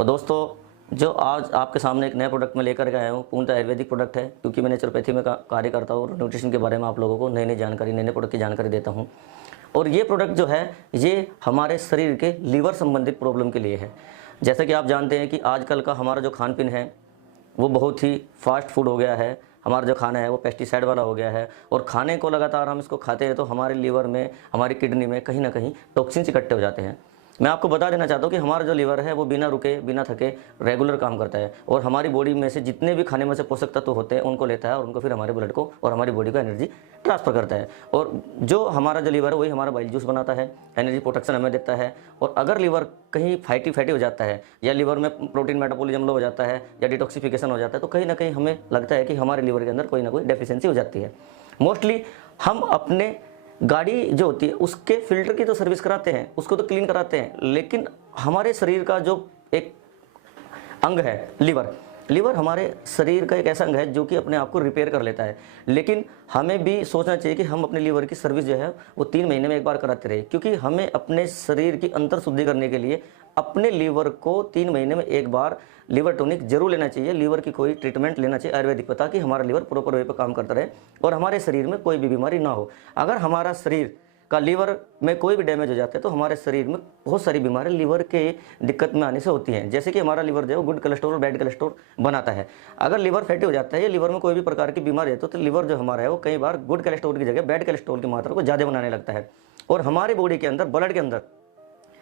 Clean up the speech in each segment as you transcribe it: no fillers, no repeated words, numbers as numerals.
और दोस्तों जो आज आपके सामने एक नया प्रोडक्ट मैं लेकर के आया हूँ, पूर्णतः आयुर्वेदिक प्रोडक्ट है, क्योंकि मैं नेचुरोपैथी में कार्य करता हूँ और न्यूट्रिशन के बारे में आप लोगों को नई नई जानकारी, नए नए प्रोडक्ट की जानकारी देता हूँ। और ये प्रोडक्ट जो है ये हमारे शरीर के लीवर संबंधित प्रॉब्लम के लिए है। जैसा कि आप जानते हैं कि आजकल का हमारा जो खान पीन है वो बहुत ही फास्ट फूड हो गया है। हमारा जो खाना है वो पेस्टिसाइड वाला हो गया है और खाने को लगातार हम इसको खाते हैं तो हमारे लीवर में, हमारी किडनी में कहीं ना कहीं टॉक्सिन्स इकट्ठे हो जाते हैं। मैं आपको बता देना चाहता हूँ कि हमारा जो लीवर है वो बिना रुके, बिना थके रेगुलर काम करता है और हमारी बॉडी में से जितने भी खाने में से पोषक तत्व होते हैं उनको लेता है और उनको फिर हमारे ब्लड को और हमारी बॉडी को एनर्जी ट्रांसफर करता है। और जो हमारा जो लीवर है वही हमारा बाइल जूस बनाता है, एनर्जी प्रोटेक्शन हमें देता है। और अगर लीवर कहीं फैटी हो जाता है या लीवर में प्रोटीन मेटाबॉलिज्म लो हो जाता है या डिटॉक्सिफिकेशन हो जाता है तो कहीं ना कहीं हमें लगता है कि हमारे लीवर के अंदर कोई ना कोई डेफिशिएंसी हो जाती है। मोस्टली हम अपने गाड़ी जो होती है उसके फिल्टर की तो सर्विस कराते हैं, उसको तो क्लीन कराते हैं, लेकिन हमारे शरीर का जो एक अंग है लीवर हमारे शरीर का एक ऐसा अंग है जो कि अपने आप को रिपेयर कर लेता है। लेकिन हमें भी सोचना चाहिए कि हम अपने लीवर की सर्विस जो है वो 3 महीने में एक बार कराते रहे, क्योंकि हमें अपने शरीर की अंतर शुद्धि करने के लिए अपने लीवर को 3 महीने में एक बार लीवर टॉनिक जरूर लेना चाहिए। लीवर की कोई ट्रीटमेंट लेना चाहिए आयुर्वेदिक पर, ताकि हमारा लीवर प्रॉपर वे पर काम करता रहे और हमारे शरीर में कोई भी बीमारी ना हो। अगर हमारा शरीर का लीवर में कोई भी डैमेज हो जाता है तो हमारे शरीर में बहुत सारी बीमारी लीवर के दिक्कत में आने से होती हैं। जैसे कि हमारा लीवर जो है गुड कोलेस्ट्रॉल और बैड कोलेस्ट्रॉल बनाता है। अगर लीवर फैटी हो जाता है या लीवर में कोई भी प्रकार की बीमारी है तो लीवर जो हमारा है वो कई बार गुड कोलेस्ट्रॉल की जगह बैड कोलेस्ट्रॉल की मात्रा को ज़्यादा बनाने लगता है और हमारी बॉडी के अंदर, ब्लड के अंदर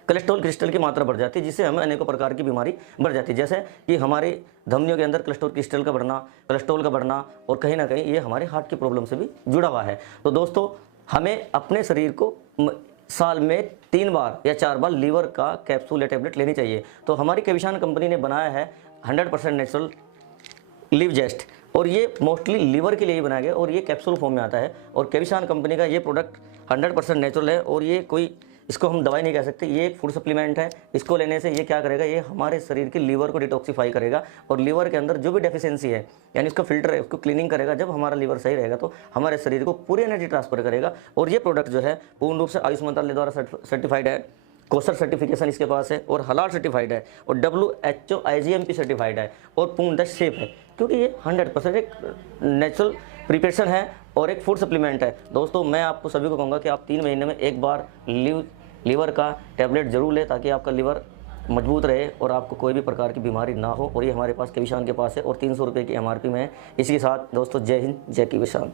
कोलेस्ट्रॉल क्रिस्टल की मात्रा बढ़ जाती है, जिससे हमें अनेकों प्रकार की बीमारी बढ़ जाती है। जैसे कि हमारी धमनियों के अंदर कोलेस्ट्रॉल क्रिस्टल का बढ़ना, कोलेस्ट्रॉल का बढ़ना और कहीं ना कहीं ये हमारे हार्ट की प्रॉब्लम से भी जुड़ा हुआ है। तो दोस्तों हमें अपने शरीर को साल में 3 बार या 4 बार लीवर का कैप्सूल या टैबलेट लेनी चाहिए। तो हमारी कविशान कंपनी ने बनाया है 100% नेचुरल लिवजेस्ट और ये मोस्टली लीवर के लिए ही बनाया गया और ये कैप्सूल फॉर्म में आता है। और कविशान कंपनी का ये प्रोडक्ट 100% नेचुरल है और ये कोई, इसको हम दवाई नहीं कह सकते, ये एक फूड सप्लीमेंट है। इसको लेने से ये क्या करेगा, ये हमारे शरीर के लीवर को डिटॉक्सिफाई करेगा और लीवर के अंदर जो भी डेफिशिएंसी है यानी इसका फिल्टर है उसको क्लीनिंग करेगा। जब हमारा लीवर सही रहेगा तो हमारे शरीर को पूरी एनर्जी ट्रांसफर करेगा। और ये प्रोडक्ट जो है पूर्ण रूप से आयुष मंत्रालय द्वारा सर्टिफाइड है, कोसर सर्टिफिकेशन इसके पास है और हलाल सर्टिफाइड है और WHO IGMP सर्टिफाइड है और पूर्णतः सेफ है, क्योंकि ये 100% एक नेचुरल प्रिपरेशन है और एक फूड सप्लीमेंट है। दोस्तों मैं आपको सभी को कहूँगा कि आप 3 महीने में एक बार लीवर का टैबलेट जरूर लें, ताकि आपका लीवर मजबूत रहे और आपको कोई भी प्रकार की बीमारी ना हो। और ये हमारे पास कविशान के पास है और 300 रुपये की MRP में है। इसी के साथ दोस्तों जय हिंद, जय कविशान।